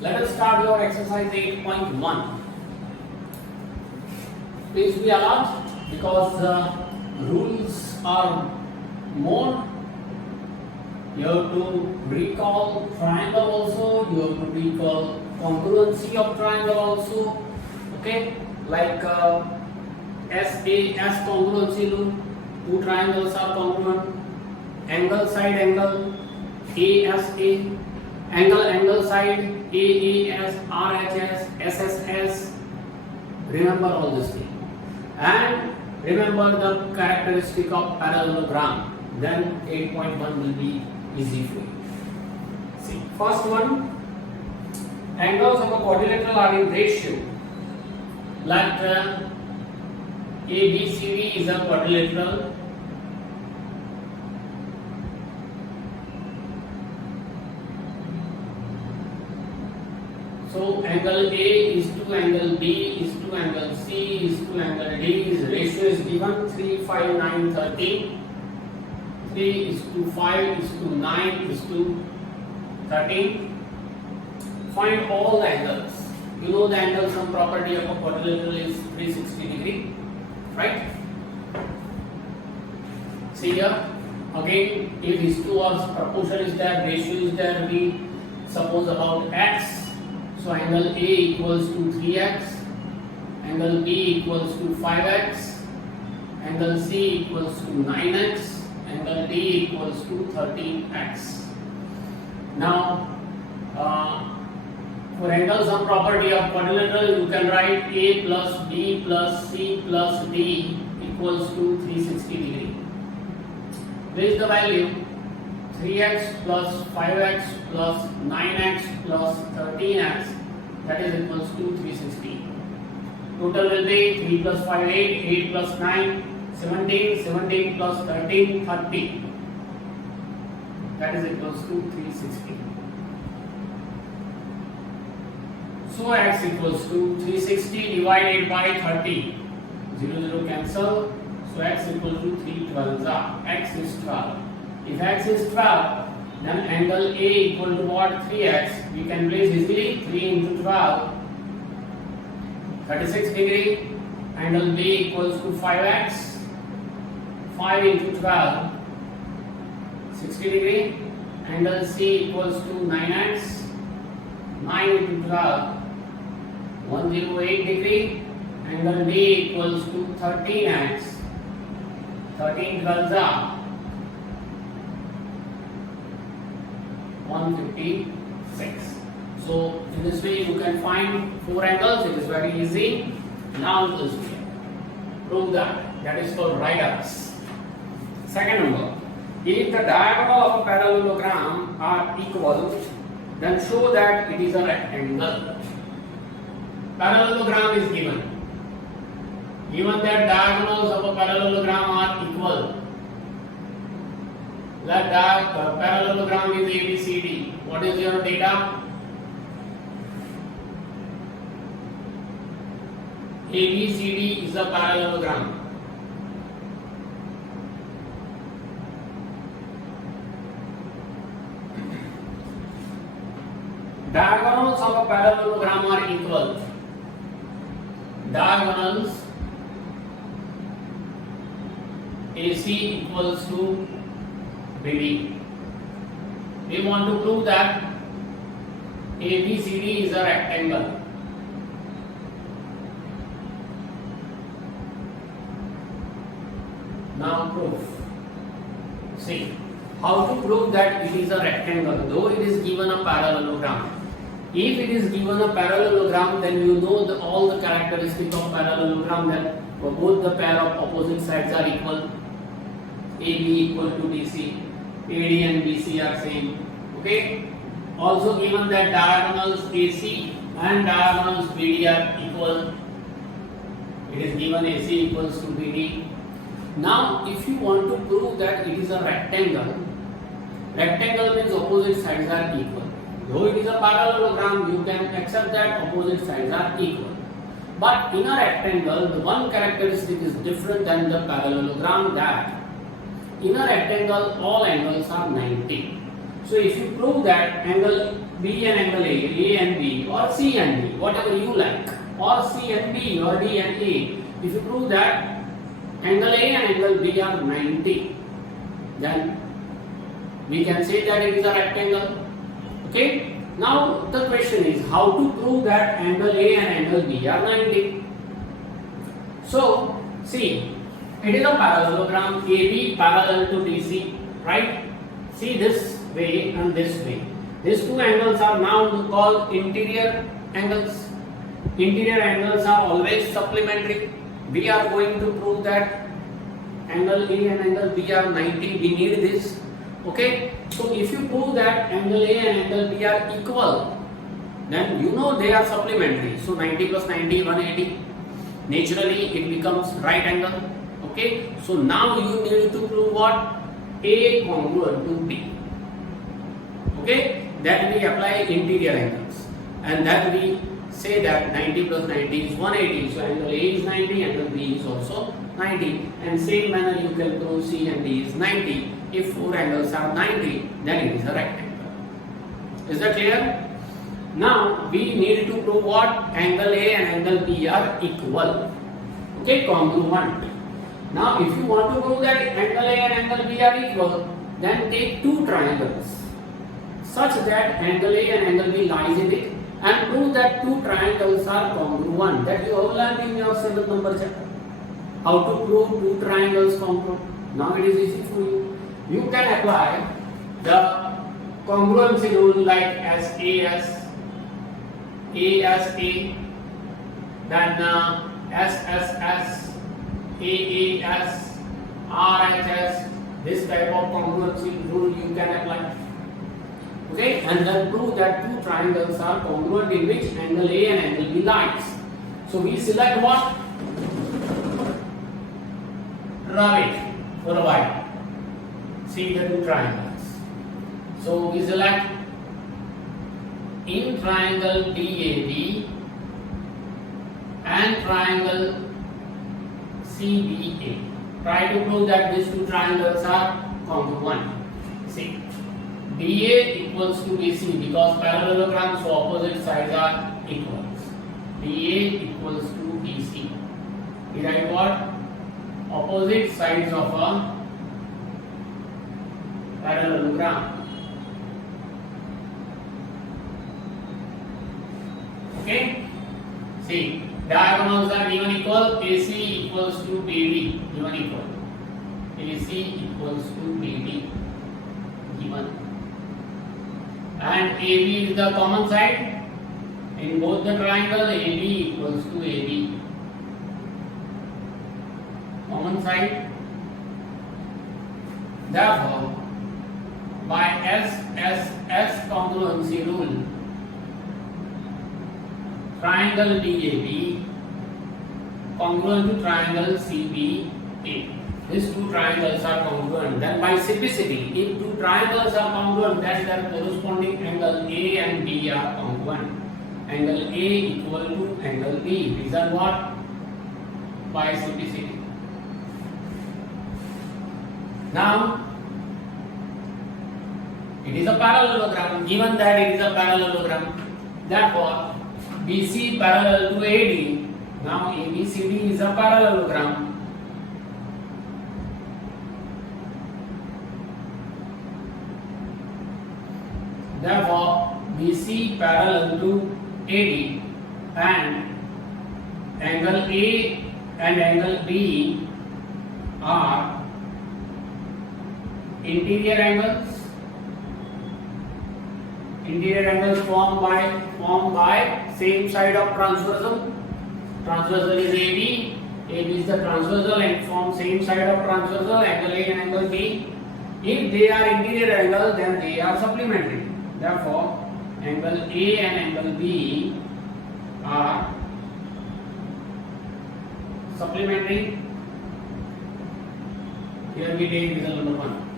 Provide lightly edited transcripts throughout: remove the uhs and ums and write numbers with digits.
Let us start your exercise 8.1. Please be alert because the rules are more. You have to recall triangle also, you have to recall congruency of triangle also. Okay, like SAS congruency rule, two triangles are congruent, angle side angle, ASA, angle side, AAS, RHS, SSS. Remember all this thing. And remember the characteristic of parallelogram. Then 8.1 will be easy for you. See, first one, angles of a quadrilateral are in ratio. Like ABCD is a quadrilateral. So angle A is to angle B is to angle C is to angle D. Is ratio is given 3, 5, 9, 13. 3 is to 5 is to 9 is to 13. Find all the angles. You know the angle sum property of a quadrilateral is 360 degree, right? See here, again if these two are proportion is there, ratio is there, we suppose about x. So angle A equals to 3x, angle B equals to 5x, angle C equals to 9x, angle D equals to 13x. Now, for angle sum property of quadrilateral, you can write A plus B plus C plus D equals to 360 degree. Where is the value? 3x plus 5x plus 9x plus 13x, that is equals to 360. Total will be 3 plus 5, 8, 8 plus 9, 17, 17 plus 13, 30. That is equals to 360. So x equals to 360 divided by 30. 0, 0 cancel. So x equals to 3 12. X is 12. If x is 12, then angle A equal to what? 3x. We can place easily 3 into 12, 36 degree. Angle B equals to 5x. 5 into 12, 60 degree. Angle C equals to 9x. 9 into 12, 108 degree. Angle D equals to 13x. 13 12 are 156. So in this way you can find four angles. It is very easy. Now this way, prove that. That is called right angles. Second number, if the diagonal of a parallelogram are equal, then show that it is a rectangle. Parallelogram is given. Given that diagonals of a parallelogram are equal. Let parallelogram is ABCD. What is your data? ABCD is a parallelogram. Diagonals of a parallelogram are equal. Diagonals AC equals to BD. We want to prove that ABCD is a rectangle. Now proof. See, how to prove that it is a rectangle though it is given a parallelogram. If it is given a parallelogram, then you know all the characteristics of parallelogram, that both the pair of opposite sides are equal. AB equal to DC, AD and BC are same. Okay. Also given that diagonals AC and diagonals BD are equal. It is given AC equals to BD. Now, if you want to prove that it is a rectangle, rectangle means opposite sides are equal. Though it is a parallelogram, you can accept that opposite sides are equal. But in a rectangle, the one characteristic is different than the parallelogram, that in a rectangle all angles are 90. So if you prove that angle B and angle A and B, or C and B, whatever you like, or C and B, or D and A. If you prove that angle A and angle B are 90, then we can say that it is a rectangle. Okay. Now the question is how to prove that angle A and angle B are 90. So see, it is a parallelogram, AB parallel to DC, right? See this way and this way. These two angles are now called interior angles. Interior angles are always supplementary. We are going to prove that angle A and angle B are 90. We need this. Okay. So if you prove that angle A and angle B are equal, then you know they are supplementary. So 90 plus 90, 180. Naturally, it becomes right angle. Okay. So now you need to prove what? A congruent to B. Okay. Then we apply interior angles, and then we say that 90 plus 90 is 180. So angle A is 90, angle B is also 90. And same manner you can prove C and D is 90. If four angles are 90, then it is a rectangle. Is that clear? Now we need to prove what? Angle A and angle B are equal. Okay, congruent. Now if you want to prove that angle A and angle B are equal, then take two triangles such that angle A and angle B lies in it, and prove that two triangles are congruent. That you have learned in your 7th number chapter. How to prove two triangles congruent. Now it is easy for you. You can apply the congruency rule like as A as A, then S, A as, RHS. This type of congruency rule you can apply. Okay, and then prove that two triangles are congruent in which angle A and angle B lies. So we select what? Rub it for a while. See the two triangles. So we select in triangle DAB and triangle CBA. Try to prove that these two triangles are congruent. See, DA equals to BC because parallelogram, so opposite sides are equals. DA equals to BC. We write what? Opposite sides of a parallelogram. Okay? See, diagonals are given equal. AC equals to BD given equal. AC equals to BD given. And AB is the common side. In both the triangle, AB equals to AB. Common side. Therefore, by S congruency rule, triangle DAB congruent to triangle CBA. These two triangles are congruent. Then by simplicity, if two triangles are congruent, then their corresponding angle A and B are congruent. Angle A equal to angle B. These are what? By simplicity. Now, it is a parallelogram. Given that it is a parallelogram, therefore BC parallel to AD. Now ABCD is a parallelogram. Therefore, BC parallel to AD and angle A and angle B are interior angles. Interior angles formed by same side of transversal. Transversal is AB. AB is the transversal and form same side of transversal. Angle A and angle B. If they are interior angles, then they are supplementary. Therefore, angle A and angle B are supplementary. Here we take result number 1.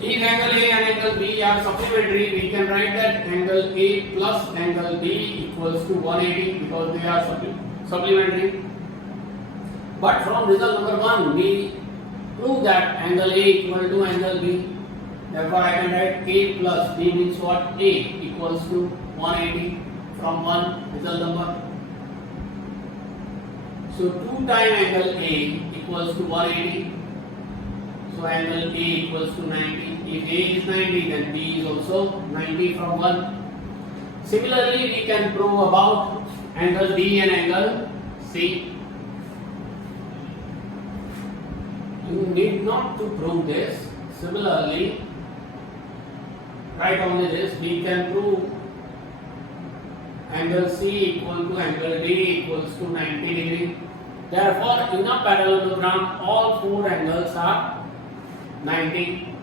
If angle A and angle B are supplementary, we can write that angle A plus angle B equals to 180 because they are supplementary. But from result number 1, we prove that angle A equal to angle B. Therefore, I can write A plus B means what? A equals to 180 from 1 real number. So 2 times angle A equals to 180. So angle A equals to 90. If A is 90, then B is also 90 from 1. Similarly, we can prove about angle D and angle C. You need not to prove this. Similarly, write only this. We can prove angle C equal to angle D equals to 90 degree. Therefore, in a parallelogram, all four angles are 90.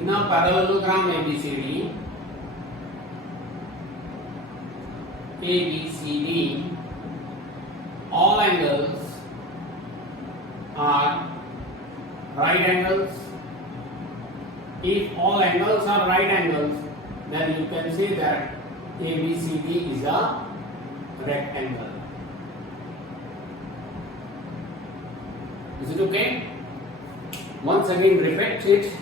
In a parallelogram ABCD, all angles are right angles. If all angles are right angles, then you can say that ABCD is a rectangle. Is it okay? Once again repeat it.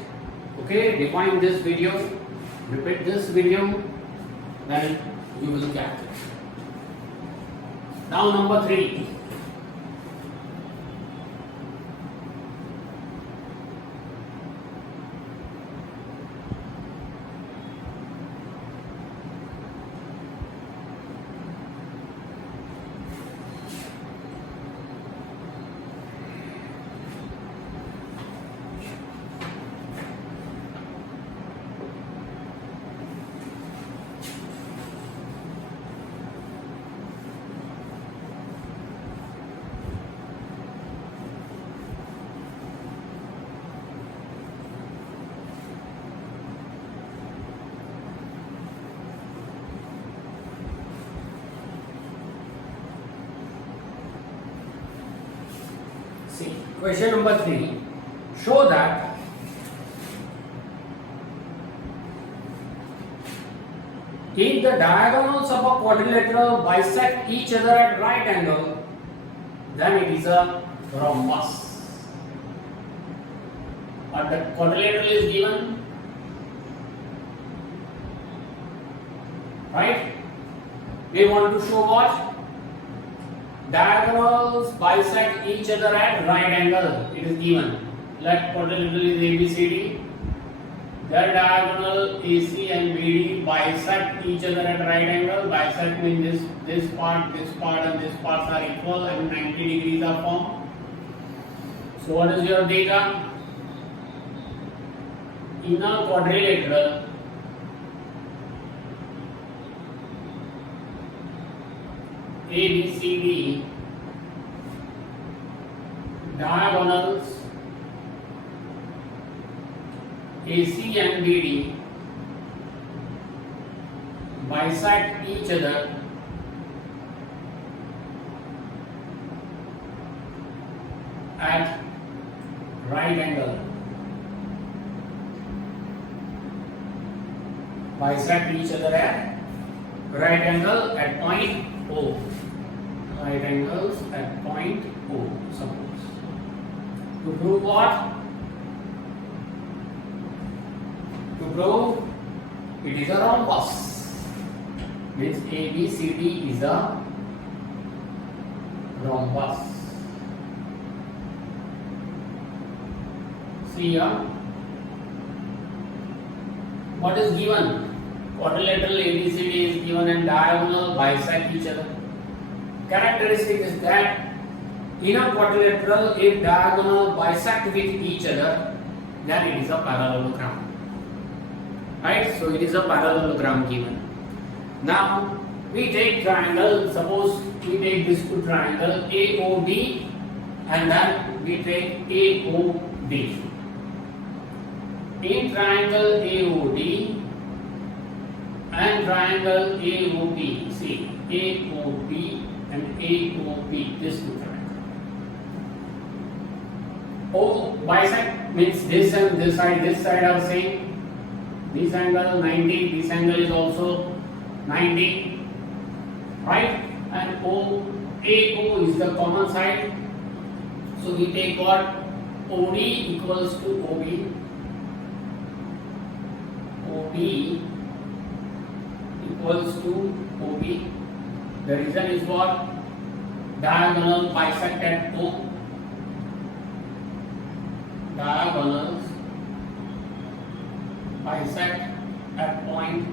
Okay, define this video, repeat this video, then you will catch it. Now number 3. See, question number 3. Show that if the diagonals of a quadrilateral bisect each other at right angle, then it is a rhombus. But the quadrilateral is given, right? We want to show what? Diagonals bisect each other at right angle. It is given. Let quadrilateral is ABCD. Their diagonal AC and BD bisect each other at right angle. Bisect means this part, and this parts are equal and 90 degrees are formed. So what is your data? In a quadrilateral, ABCD, diagonals AC and BD bisect each other at right angle. Bisect each other at right angle at point O. Right angles at point O, suppose. To prove what? To prove it is a rhombus. Means ABCD is a rhombus. See here. What is given? Quadrilateral ABCD is given and diagonal bisect each other. Characteristic is that in a quadrilateral, if diagonal bisect with each other, then it is a parallelogram. Right? So it is a parallelogram given. Now we take triangle. Suppose we take this two triangle AOD and then we take AOB. In triangle AOD and triangle AOB, see AOB and AOB, this two triangle. O bisect means this and this side are same. This angle 90, this angle is also 90, right? And AO is the common side. So we take what? OD equals to OB. OB equals to OB. The reason is what? Diagonal bisect at O. Diagonals bisect at point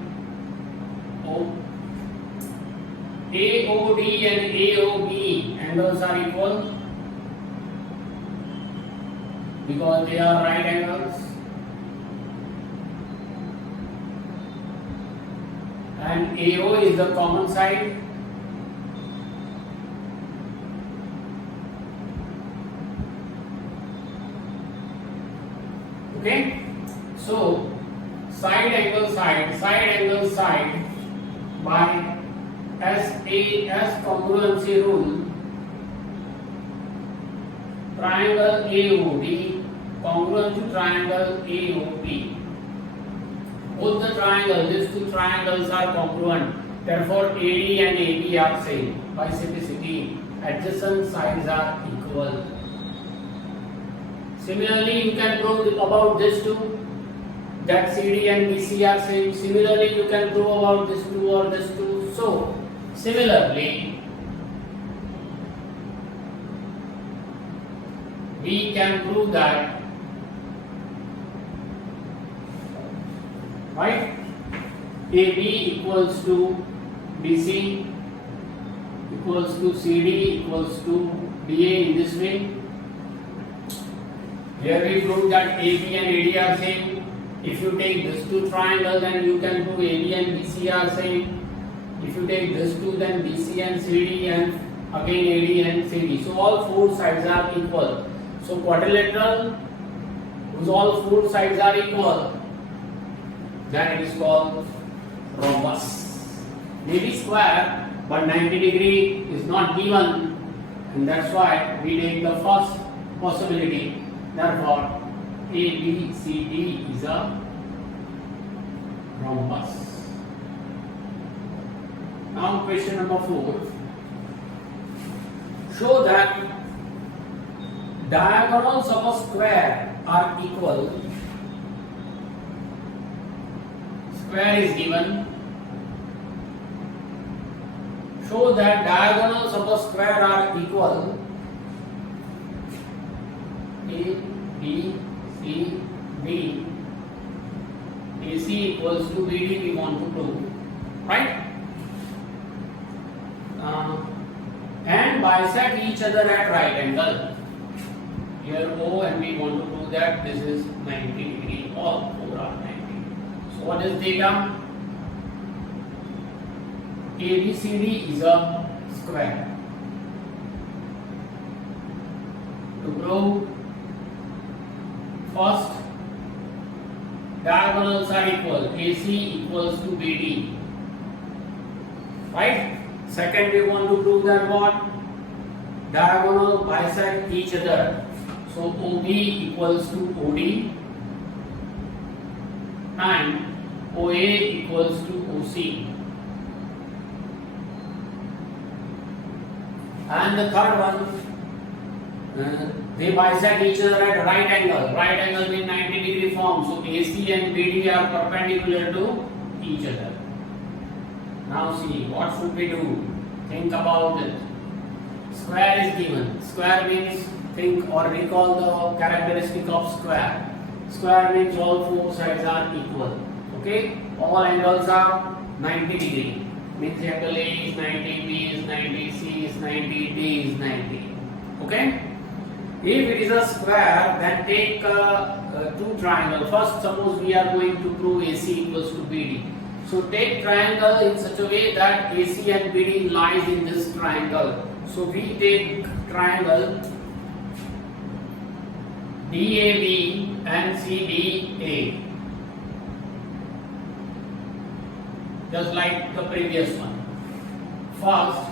O. AOD and AOB angles are equal because they are right angles, and AO is the common side. Okay, so side angle side by SAS congruency rule, triangle AOD congruent to triangle AOP. Both the triangles, these two triangles are congruent. Therefore, AD and AB are same. Bicepticity, adjacent sides are equal. Similarly, you can prove about this too, that CD and BC are same. Similarly, you can prove about this two or this two. So, similarly, we can prove that, right, AB equals to BC equals to CD equals to DA in this way. Here we prove that AB and AD are same. If you take these two triangles, then you can prove AB and BC are same. If you take these two, then BC and CD, and again AD and CD. So all four sides are equal. So quadrilateral whose all four sides are equal, then it is called rhombus. Maybe square, but 90 degree is not given, and that's why we take the first possibility. Therefore, ABCD is a rhombus. Now question number 4. Show that diagonals of a square are equal. Square is given. Show that diagonals of a square are equal. A, B, C, D. AC equals to BD we want to prove, right? And bisect each other at right angle. Here O, and we want to prove that this is 90 degree, all four are 90. So what is data? ABCD is a square. To prove, first diagonals are equal. AC equals to BD, right? Second, we want to prove that what? Diagonal bisect each other. So OB equals to OD and OA equals to OC. And the third one, they bisect each other at right angle. Right angle means 90 degree form. So AC and BD are perpendicular to each other. Now see, what should we do? Think about it. Square is given. Square means, think or recall the characteristic of square. Square means all four sides are equal. Okay? All angles are 90 degree. Means angle A is 90, B is 90, C is 90, D is 90. Okay? If it is a square, then take two triangles. First, suppose we are going to prove AC equals to BD. So take triangle in such a way that AC and BD lies in this triangle. So we take triangle DAB and CDA, just like the previous one. First,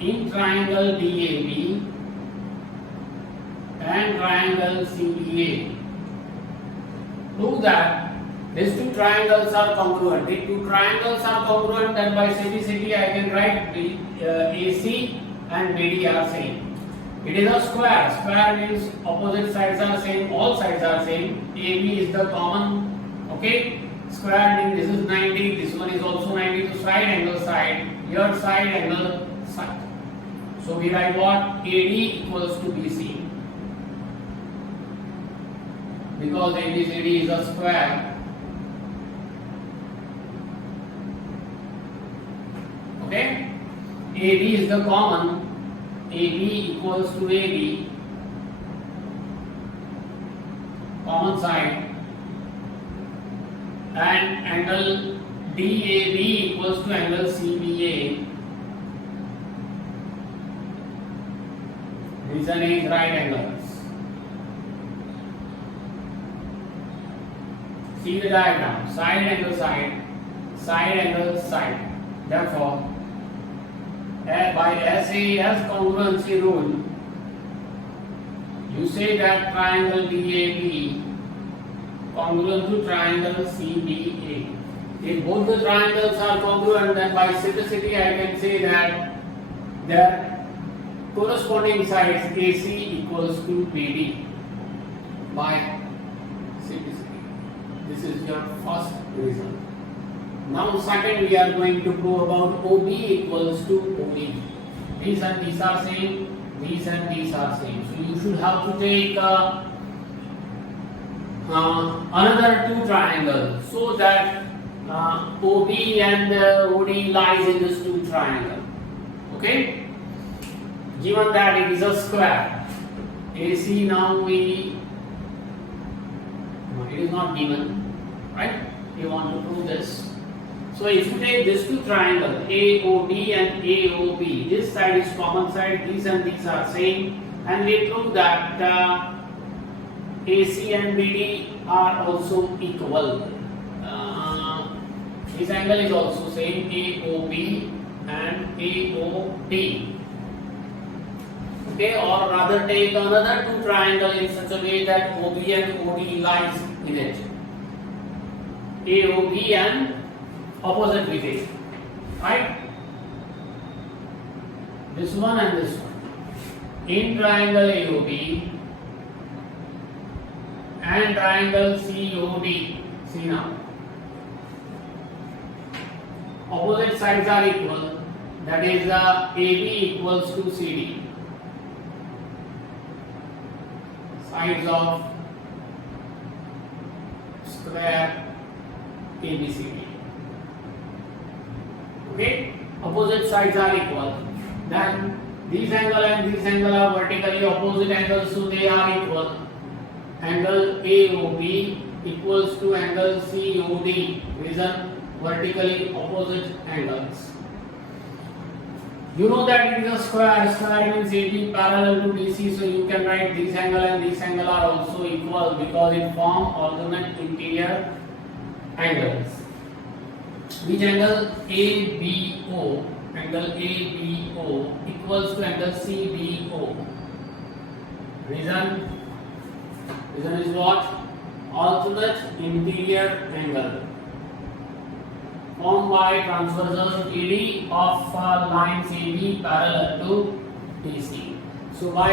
in triangle DAB and triangle CDA, prove that these two triangles are congruent. If two triangles are congruent, then by simplicity I can write AC and BD are same. It is a square. Square means opposite sides are same, all sides are same. AB is the common. Okay? Square means this is 90, this one angle side, here side angle side. So we write what? AD equals to BC. Because ABCD is a square. Okay? AB is the common. AB equals to AB. Common side. And angle DAB equals to angle CBA. Reason is right angles. See the diagram. Side angle side, side angle side. Therefore, by SAS congruency rule, you say that triangle DAB congruent to triangle CBA. If both the triangles are congruent, then by simplicity I can say that their corresponding sides AC equals to BD by simplicity. This is your first result. Now second we are going to prove about OB equals to OD. These and these are same, these and these are same. So you should have to take another two triangles so that OB and OD lies in this two triangle. Okay? Given that it is a square, AC now it is not given, right? You want to prove this. So if you take these two triangles AOD and AOB, this side is common side, these and these are same, and we prove that AC and BD are also equal. This angle is also same, AOB and AOD. Okay, or rather take another two triangle in such a way that OB and OD lies in it. AOB and opposite with it, right? This one and this one. In triangle AOB and triangle COD. See now. Opposite sides are equal. That is AB equals to CD. Sides of square ABCD. Okay? Opposite sides are equal. Then these angle and this angle are vertically opposite angles, so they are equal. Angle AOB equals to angle COD. Reason vertically opposite angles. You know that it is a square. Square means AB parallel to DC, so you can write this angle and this angle are also equal because it form alternate interior angles. Which angle ABO, angle ABO equals to angle CBO. Reason is what? Alternate interior angle formed by transversal AD of lines AB parallel to DC. So by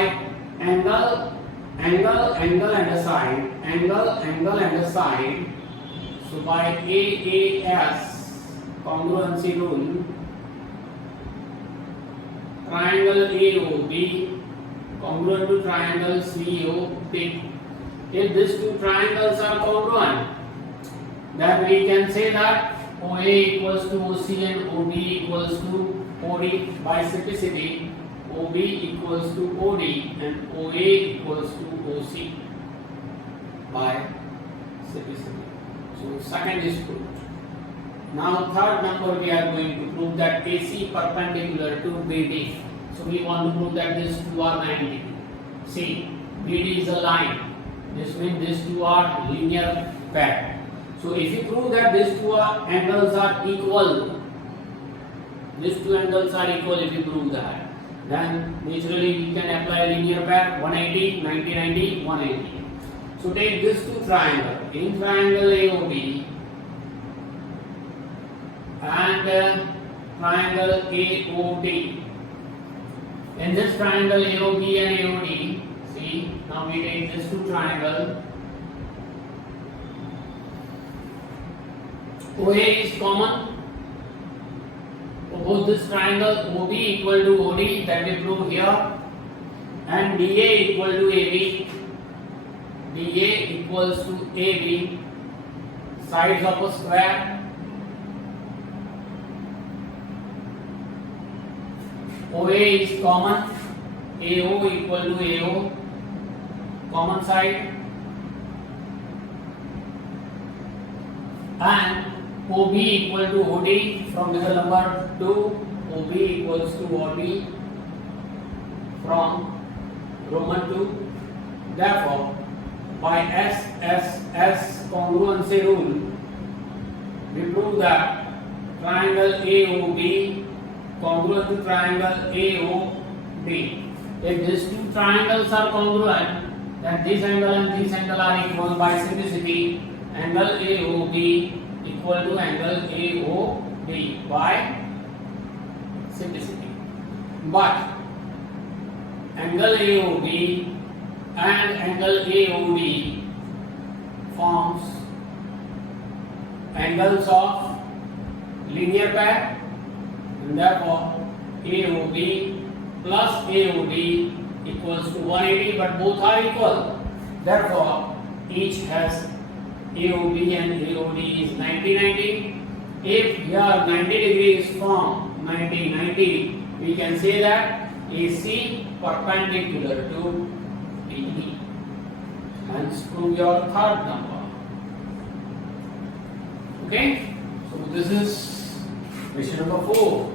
angle and a side, angle and a side. So by AAS congruency rule, triangle AOB congruent to triangle COD. If these two triangles are congruent, then we can say that OA equals to OC and OB equals to OD. By simplicity, OB equals to OD and OA equals to OC by simplicity. So second is proved. Now third number we are going to prove that AC perpendicular to BD. So we want to prove that these two are 90. See, BD is a line. This means these two are linear pair. So if you prove that these two angles are equal, these two angles are equal if you prove that, then naturally we can apply linear pair 180, 90, 90, 180. So take these two triangles, in triangle AOB and triangle AOD. In this triangle AOB and AOD, see, now we take these two triangles. OA is common both this triangle OB equal to OD, that we prove here, and DA equal to AB. DA equals to AB, sides of a square. OA is common, AO equal to AO, common side, and OB equal to OD from figure number 2, OB equals to OD from Roman 2. Therefore, by SSS congruency rule, we prove that triangle AOB congruent to triangle AOD. If these two triangles are congruent, then this angle and this angle are equal. By simplicity, angle AOB equal to angle AOD by simplicity. But angle AOB and angle AOD forms angles of linear pair, and therefore AOB plus AOD equals to 180, but both are equal. Therefore, each has AOB and AOD is 90-90. If here 90 degrees from 90-90, we can say that AC perpendicular to BE. Hence, prove your third number. Okay? So, this is question number 4.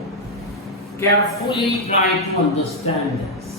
Carefully try to understand this.